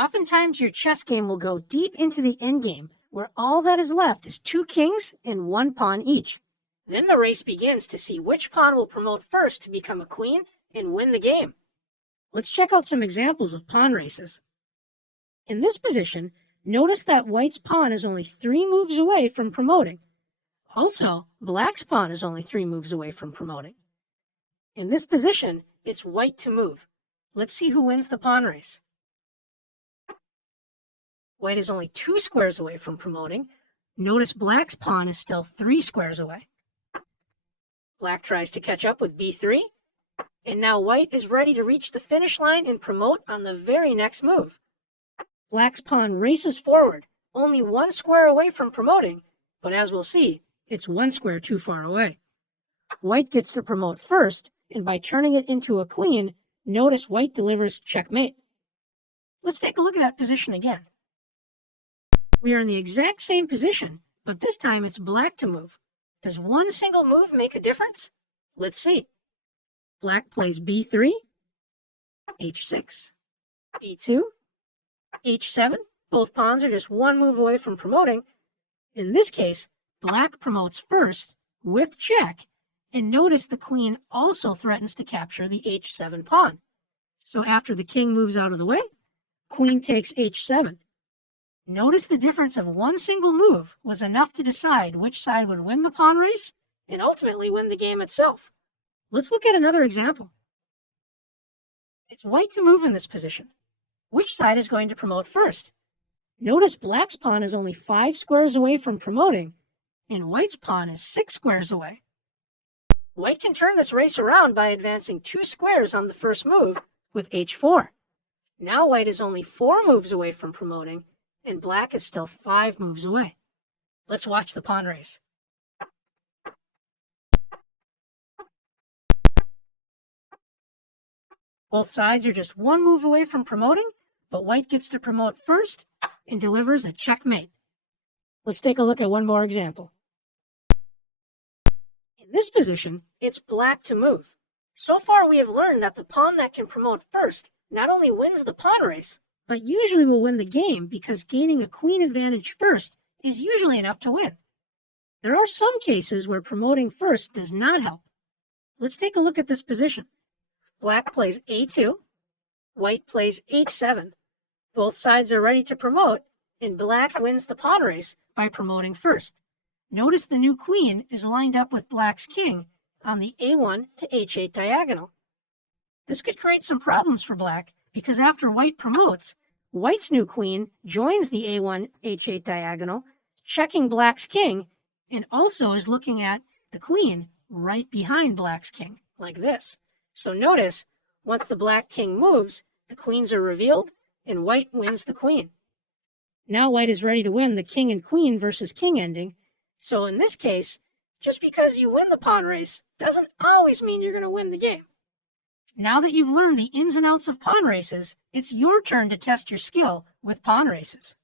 Oftentimes, your chess game will go deep into the endgame, where all that is left is two kings and one pawn each. Then the race begins to see which pawn will promote first to become a queen and win the game. Let's check out some examples of pawn races. In this position, notice that white's pawn is only 3 moves away from promoting. Also, black's pawn is only 3 moves away from promoting. In this position, it's white to move. Let's see who wins the pawn race. White is only 2 squares away from promoting. Notice black's pawn is still 3 squares away. Black tries to catch up with b3, and now white is ready to reach the finish line and promote on the very next move. Black's pawn races forward, only 1 square away from promoting, but as we'll see, it's 1 square too far away. White gets to promote first, and by turning it into a queen, notice white delivers checkmate. Let's take a look at that position again. We are in the exact same position, but this time it's black to move. Does one single move make a difference? Let's see. Black plays b3, h6, b2, h7. Both pawns are just 1 move away from promoting. In this case, black promotes first with check, and notice the queen also threatens to capture the h7 pawn. So after the king moves out of the way, queen takes h7. Notice the difference of 1 single move was enough to decide which side would win the pawn race and ultimately win the game itself. Let's look at another example. It's white to move in this position. Which side is going to promote first? Notice black's pawn is only 5 squares away from promoting, and white's pawn is 6 squares away. White can turn this race around by advancing 2 squares on the first move with h4. Now white is only 4 moves away from promoting, and black is still 5 moves away. Let's watch the pawn race. Both sides are just 1 move away from promoting, but white gets to promote first and delivers a checkmate. Let's take a look at one more example. In this position, it's black to move. So far, we have learned that the pawn that can promote first not only wins the pawn race, but usually will win the game because gaining a queen advantage first is usually enough to win. There are some cases where promoting first does not help. Let's take a look at this position. Black plays a2, white plays h7. Both sides are ready to promote, and black wins the pawn race by promoting first. Notice the new queen is lined up with black's king on the a1 to h8 diagonal. This could create some problems for black because after white promotes, white's new queen joins the a1 h8 diagonal, checking black's king, and also is looking at the queen right behind black's king, like this. So notice, once the black king moves, the queens are revealed, and white wins the queen. Now white is ready to win the king and queen versus king ending. So in this case, just because you win the pawn race doesn't always mean you're going to win the game. Now that you've learned the ins and outs of pawn races, it's your turn to test your skill with pawn races.